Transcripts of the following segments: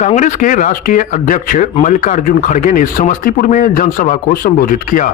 कांग्रेस के राष्ट्रीय अध्यक्ष मल्लिकार्जुन खड़गे ने समस्तीपुर में जनसभा को संबोधित किया।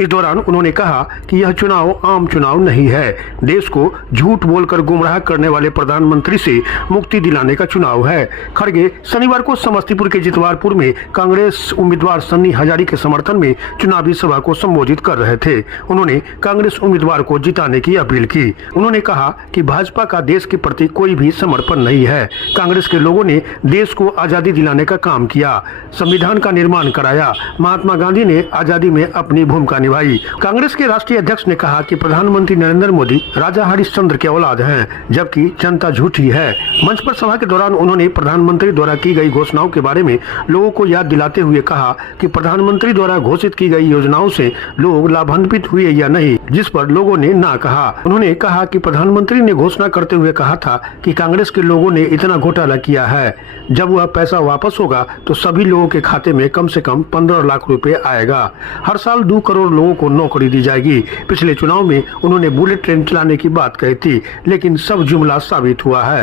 इस दौरान उन्होंने कहा कि यह चुनाव आम चुनाव नहीं है, देश को झूठ बोलकर गुमराह करने वाले प्रधानमंत्री से मुक्ति दिलाने का चुनाव है। खड़गे शनिवार को समस्तीपुर के जितवारपुर में कांग्रेस उम्मीदवार सन्नी हजारी के समर्थन में चुनावी सभा को संबोधित कर रहे थे। उन्होंने कांग्रेस उम्मीदवार को जिताने की अपील की। उन्होंने कहा कि भाजपा का देश के प्रति कोई भी समर्पण नहीं है। कांग्रेस के लोगों ने देश को आजादी दिलाने का काम किया, संविधान का निर्माण कराया। महात्मा गांधी ने आजादी में अपनी भूमिका निभाई। कांग्रेस के राष्ट्रीय अध्यक्ष ने कहा कि प्रधानमंत्री नरेंद्र मोदी राजा हरिश्चंद्र के औलाद हैं, जबकि जनता झूठी है। मंच पर सभा के दौरान उन्होंने प्रधानमंत्री द्वारा की गई घोषणाओं के बारे में लोगों को याद दिलाते हुए कहा कि प्रधानमंत्री द्वारा घोषित की गई योजनाओं से लोग लाभान्वित हुए या नहीं, जिस पर लोगों ने ना कहा। उन्होंने कहा कि प्रधानमंत्री ने घोषणा करते हुए कहा था कि कांग्रेस के लोगों ने इतना घोटाला किया है, जब वह पैसा वापस होगा तो सभी लोगों के खाते में कम से कम 15 लाख रुपए आएगा। हर साल 2 करोड़ लोगों को नौकरी दी जाएगी। पिछले चुनाव में उन्होंने बुलेट ट्रेन चलाने की बात कही थी, लेकिन सब जुमला साबित हुआ है।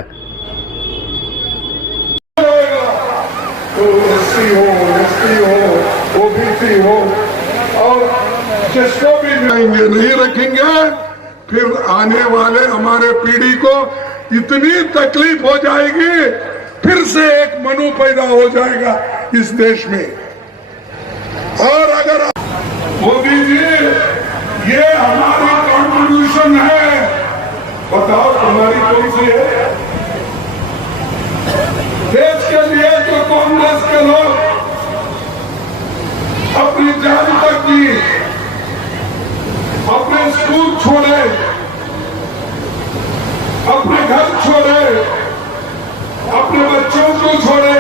और जिसको भी नहीं रखेंगे, फिर आने वाले हमारे पीढ़ी को इतनी तकलीफ हो जाएगी, फिर से एक मनु पैदा हो जाएगा इस देश में। और अगर मोदी जी ये हमारी कॉन्ट्रीब्यूशन है, बताओ तुम्हारी कौन सी है? देश के लिए तो कांग्रेस के लोग अपनी जान तक दी, अपने स्कूल छोड़े, अपने घर छोड़े, अपने बच्चों को छोड़े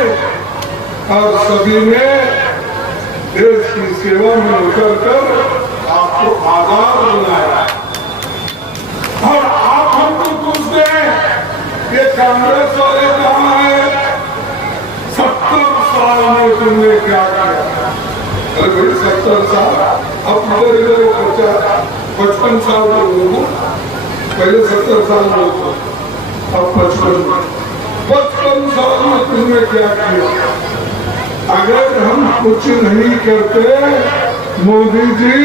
और सभी ने देश की सेवा में उतरकर आपको आजाद बनाया। और आप हमको पूछते हैं कि कांग्रेस वाले कहाँ है? 70 साल में तुमने क्या किया? अरे भाई 70 साल, अब इधर 55 साल लोगों, पहले 70 साल लोग, अब 55 साल में तुमने क्या किया? अगर हम कुछ नहीं करते, मोदी जी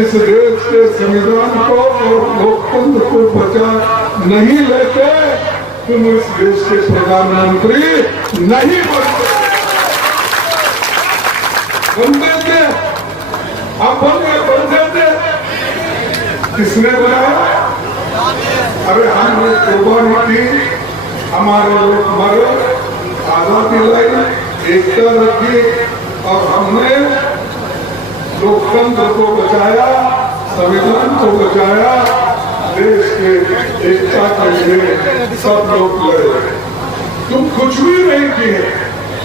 इस देश के संविधान को और लोकतंत्र को बचा नहीं लेते, तुम इस देश के प्रधानमंत्री नहीं बनते। बनते थे, अब बनते थे, किसने बनाया? अरे हमने कुर्बानी की, हमारे लोग मरे, आजादी लाई, एकता रखी और हमने लोकतंत्र को बचाया, संविधान को बचाया, देश के एकता के लिए सब लोग लड़े। तुम कुछ भी नहीं किए।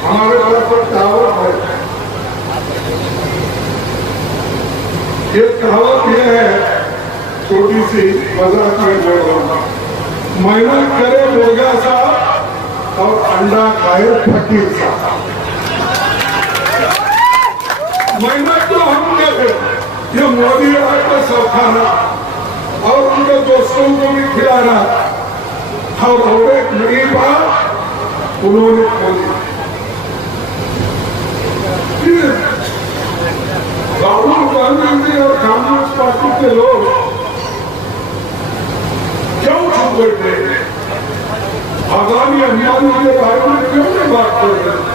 हमारे पास पर कहावत है, ये कहावत यह है, छोटी सी मजाक में बोल रहा हूं, मेहनत करे मुर्गा सा और अंडा खाए फकीर सा। मेहनत तो हम करे, ये मोदी आए तो सब खाना और उनके दोस्तों को भी खिलाना, और एक नई बात उन्होंने खोली। राहुल गांधी जी और कांग्रेस पार्टी के लोग क्यों छुप बैठे? आगामी अभियान के बारे में क्यों नहीं बात कर रहे?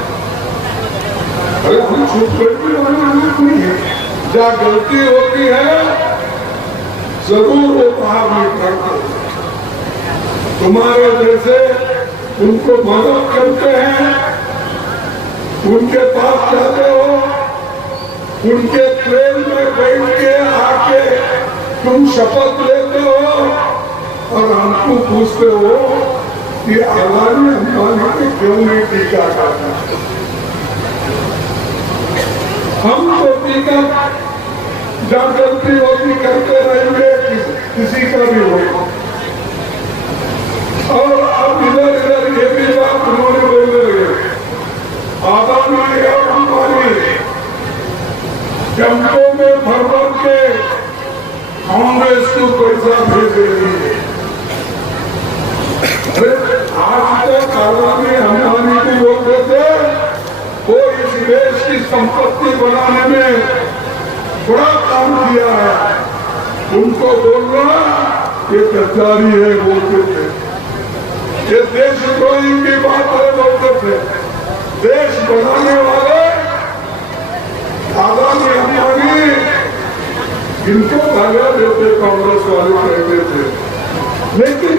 अरे हम छुप बैठने वाले नहीं है। जहाँ गलती होती है जरूर वो बाहर निकलते। तुम्हारे जैसे उनको मदद करते हैं, उनके पास जाते हो, उनके ट्रेन में बैठ के आके तुम शपथ लेते हो और हमको पूछते हो कि अदानी अंबानी पे क्यों नहीं टीका करना? हम तो टीका जब गलती होती करते रहेंगे, किसी का भी हो। और अब इधर ये भी बात उन्होंने बोलने लगे, अदानी और अंबानी जम्मू में भर के कांग्रेस को पैसा भेज रही है। आज तक अदानी अंबानी को बोलते थे संपत्ति बनाने में बड़ा काम किया है। उनको बोलना ये गद्दारी है बोलते थे, ये देशद्रोही की बात है बोलते थे। देश बनाने वाले आदानी अंबानी इनको गालियां देते कांग्रेस वाले कहते थे। लेकिन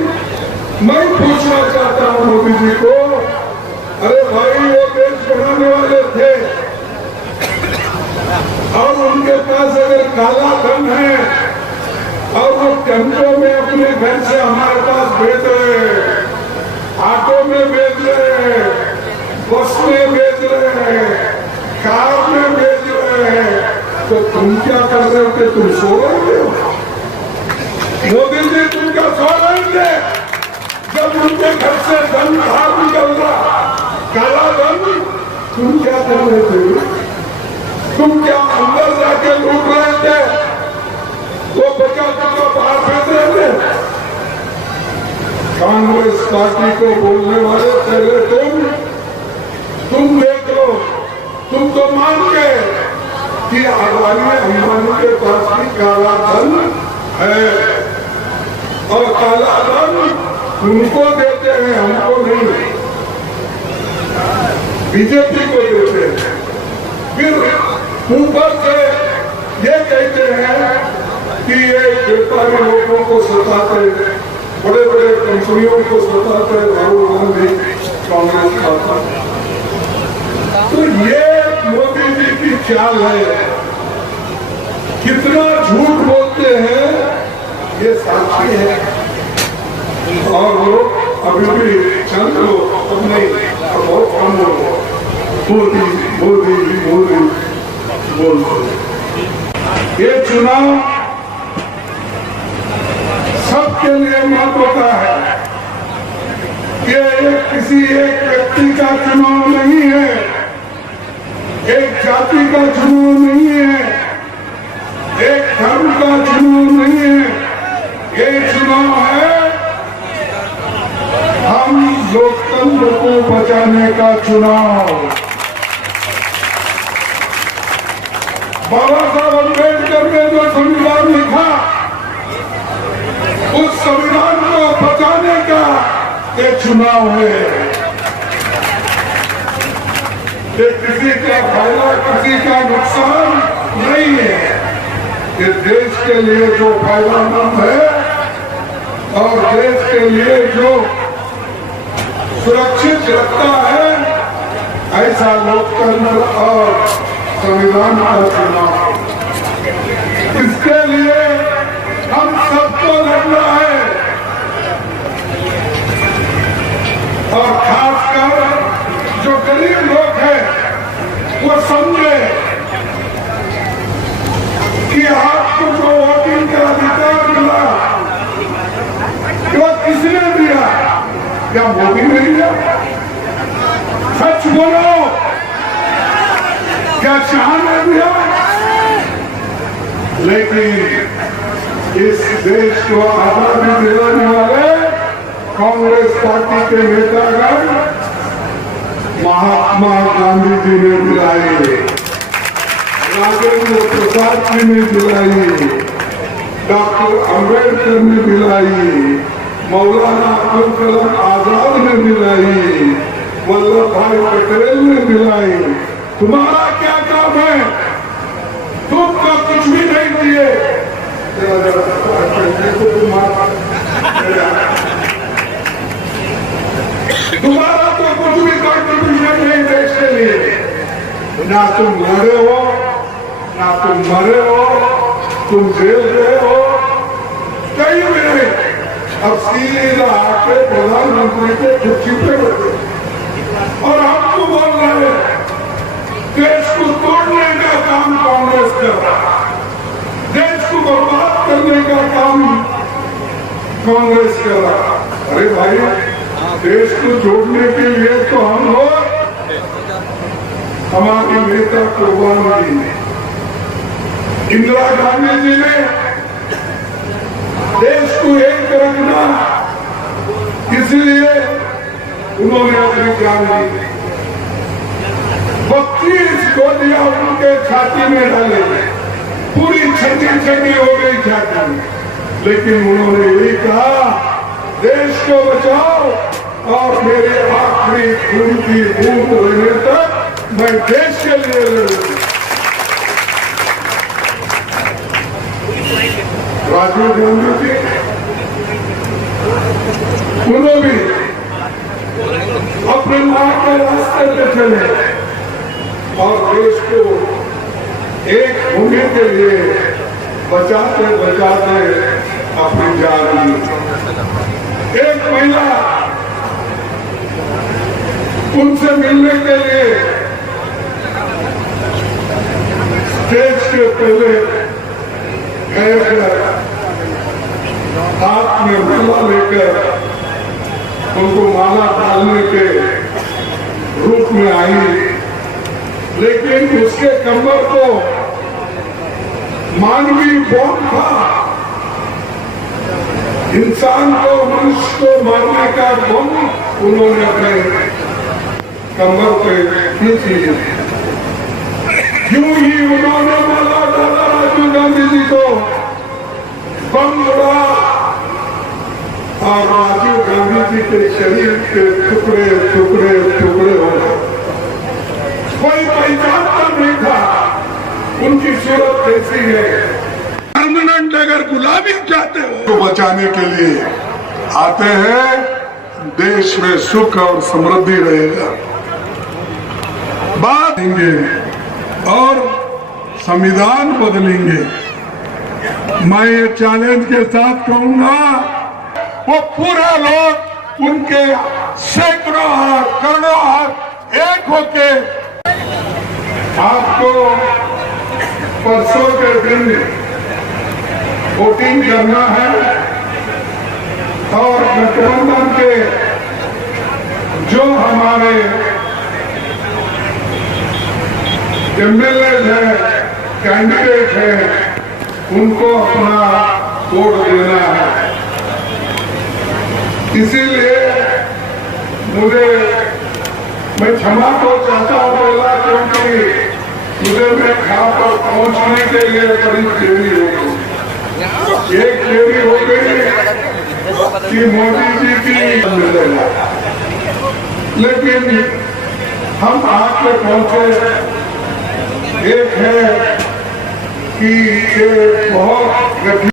मैं पूछना चाहता हूं मोदी जी को, अरे भाई वो देश बनाने वाले थे और उनके पास अगर काला धन है और वो टेम्पो में अपने घर से हमारे पास भेज रहे हैं, ऑटो में भेज रहे हैं, बस में भेज रहे हैं, कार में भेज रहे हैं, तो तुम क्या कर रहे हो कि तुम सो रहे हो? मोदी जी तुम क्या सो रहे थे जब उनके घर से धन बाहर निकल रहा, काला धन? तुम क्या कर रहे थे? तुम क्या अंदर जाके लूट रहे थे? वो बचा बचा बाहर भेज रहे थे? कांग्रेस पार्टी को बोलने वाले पहले तुम देख लो, तुम तो मान गए कि अदानी अंबानी के पास भी काला धन है और काला धन उनको देते हैं, हमको नहीं, बीजेपी को देते हैं। फिर ऊपर से ये कहते हैं कि ये व्यापारी लोगों को सताते, बड़े बड़े कंपनियों को सताते राहुल गांधी कांग्रेस खाता। तो ये मोदी जी की चाल है, कितना झूठ बोलते हैं ये साक्षी है। और लोग अभी भी चंद लोग, अब नहीं, अब बहुत कम लोग मोदी मोदी मोदी बोलते। ये चुनाव सबके लिए महत्व का है, ये किसी एक व्यक्ति का चुनाव नहीं है, एक जाति का चुनाव नहीं है, एक धर्म का चुनाव नहीं है, ये चुनाव है हम लोकतंत्र को बचाने का चुनाव। बाबा साहब अम्बेडकर ने जो संविधान लिखा, उस संविधान को बचाने का ये चुनाव है। ये किसी का फायदा, किसी का नुकसान नहीं है। ये देश के लिए जो फायदेमंद है और देश के लिए जो सुरक्षित रखता है, ऐसा लोकतंत्र और संविधान का चुनाव। इसके लिए हम सबको लड़ना है और खासकर जो गरीब लोग हैं वो समझे कि आपको जो वोटिंग का अधिकार मिला वो किसने दिया? क्या मोदी ने दिया? सच बोलो, क्या शाह ने दिया? लेकिन इस देश को आजादी दिलाने वाले कांग्रेस पार्टी के नेतागण महात्मा गांधी जी ने दिलाई, राजेंद्र प्रसाद जी ने दिलाई, डॉक्टर अम्बेडकर ने दिलाई, मौलाना अब्दुल कलाम आजाद ने दिलाई, वल्लभ भाई पटेल ने दिलाई। तुम्हारा क्या काम है? तुम तो कुछ भी नहीं दिए। तुम्हारा तो कुछ भी कॉन्ट्रीब्यूशन नहीं देश के लिए। ना तुम लड़े हो, ना तुम मरे हो, तुम जेल गए हो, कहीं भी नहीं। अब सीधा आके प्रधानमंत्री के कुर्सी पे बैठे और आपको बोल रहे हैं देश को तोड़ने का काम कांग्रेस कर रहा है, देश को बर्बाद करने का काम कांग्रेस कर रहा है। अरे भाई, देश को जोड़ने के लिए तो हम लोग, हमारी नेता कुर्बान दी, इंदिरा गांधी जी ने देश को एक रखना, इसलिए उन्होंने अपनी जान दी। 32 गोलियां उनके छाती में डाले, पूरी छठी हो गई छाती में, लेकिन उन्होंने यही कहा, देश को बचाओ और मेरे आखिरी खून की बूंद रहने तक मैं देश के लिए लड़ूंगा। राजीव गांधी जी उन्होंने भी अपने मां के रास्ते पे चले और देश को एक होने के लिए बचाते बचाते अपनी जान दी। एक महिला उनसे मिलने के लिए स्टेज के पहले गए, हाथ में माला लेकर उनको माला डालने के रूप में आई, लेकिन उसके कमर को मानवीय बम था, इंसान को, मनुष्य को मारने का बम उन्होंने अपने कमर पे खींच लिया। क्यों ही उन्होंने माला डाला राजीव गांधी जी को, बम उड़ा और राजीव गांधी जी के शरीर के टुकड़े टुकड़े टुकड़े हो गए। कोई पहचानता नहीं था उनकी सूरत कैसी है। परमानेंट अगर गुलामी चाहते हो तो बचाने के लिए आते हैं, देश में सुख और समृद्धि रहेगा, बात देंगे और संविधान बदलेंगे। मैं ये चैलेंज के साथ कहूंगा, वो पूरे लोग उनके सैकड़ों हाथ करोड़ों हाथ एक होके आपको परसों के दिन वोटिंग करना है और गठबंधन के जो हमारे एमएलए हैं, कैंडिडेट हैं, उनको अपना वोट देना है। इसीलिए मैं क्षमा को चाहता हूँ बोला, क्योंकि मुझे मैं यहाँ पर पहुँचने के लिए बड़ी देरी हो गई। एक देरी हो गई कि मोदी जी की मिलेगा, लेकिन हम आके पहुँचे। एक है कि बहुत